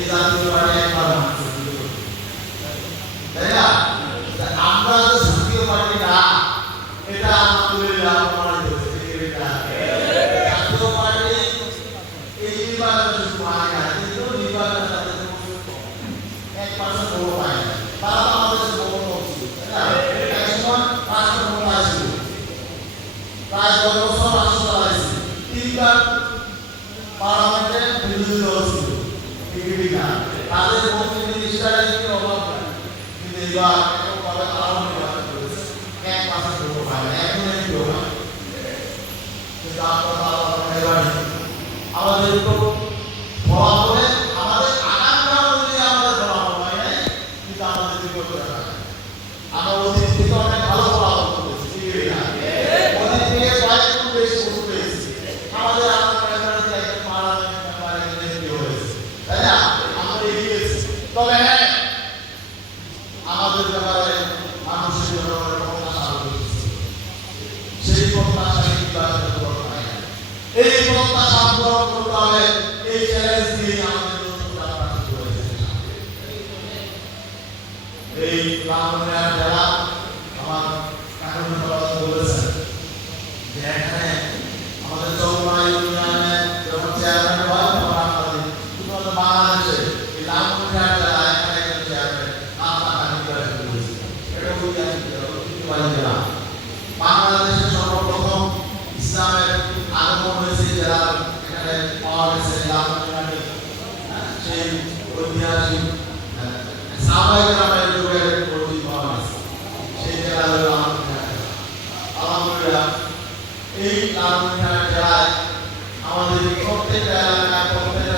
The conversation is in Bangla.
এই জাতীয় পার্টি একবার ভাঙছে, তাই না? আমরা যে জাতীয় পার্টি না, এটা আলহামদুলিল্লাহ প্রমাণিত হয়েছে। জাতীয় পার্টি এই নির্বাচনে শুধু পায় না, কিন্তু নির্বাচনের সাথে 1% ভোট পায় না। তারা তো আমাদের দেশে ভোট ছিল, তাই না? একসময় রাষ্ট্র ক্ষমতায় ছিল, প্রায় 10 বছর রাষ্ট্র চালাইছে, 3বার পার্লামেন্টে বিরোধী দল ছিল, বিজেপি না। তাদের মন্ত্রী মিনিস্টারের কি অভাব নাই, কিন্তু এবার এককভাবে তারাও নির্বাচন করেছে, 1% ভোট পায় না, একজনের কেউ না। কিন্তু আপনারা এবার আমাদের তো ফলাফলে আমাদের আকাঙ্ক্ষা অনুযায়ী আমাদের ফলাফল হয় নাই, কিন্তু আমাদের বিপক্ষে রাখা আমরা অতীত থেকে অনেক ভালো ফলাফল করেছি, ঠিক না? অতীত থেকে কয়েক গুণ বেশি ভোট পেয়েছি। আমাদের পার্লামেন্ট মেম্বার এমপি হয়েছে, তাই না? আমরা এগিয়েছি। তবে হ্যাঁ, আমাদের ব্যাপারে মানুষের জনগণের প্রত্যাশা রয়েছে, সেই প্রত্যাশা নির্বাচনে পূরণ হয় না। এই প্রত্যাশা পূরণ করতে হবে, এই চ্যালেঞ্জ দিয়ে আমাদের নতুন যাত্রা শুরু হয়েছে। এই লালমনিরহাট জেলা আমার কাকুর বলেছেন যে এখানে আমাদের চৌমা ইউনিয়নে যখন চেয়ারম্যান হয় তখন আপনাদের শুধুমাত্র বাংলাদেশে এই লালমনিরহাট জেলা এখানে একজন চেয়ারম্যান নাম টাকা নির্বাচন করেছে। এটা ঐতিহ্যবাহী জেলা। বাংলাদেশে সর্বপ্রথম ইসলামের আগমন হয়েছে জেলা, এখানে পাওয়া গেছে লালমনিরহাটে সেই ঐতিহাসিক সাহাবায়ে কেরামের যুগের প্রতি পাওয়া গেছে, সেই জেলা হলো লালমনিরহাট জেলা। আলহামদুলিল্লাহ এই লালমনিরহাট জেলায় আমাদের প্রত্যেকটা এলাকায় প্রত্যেক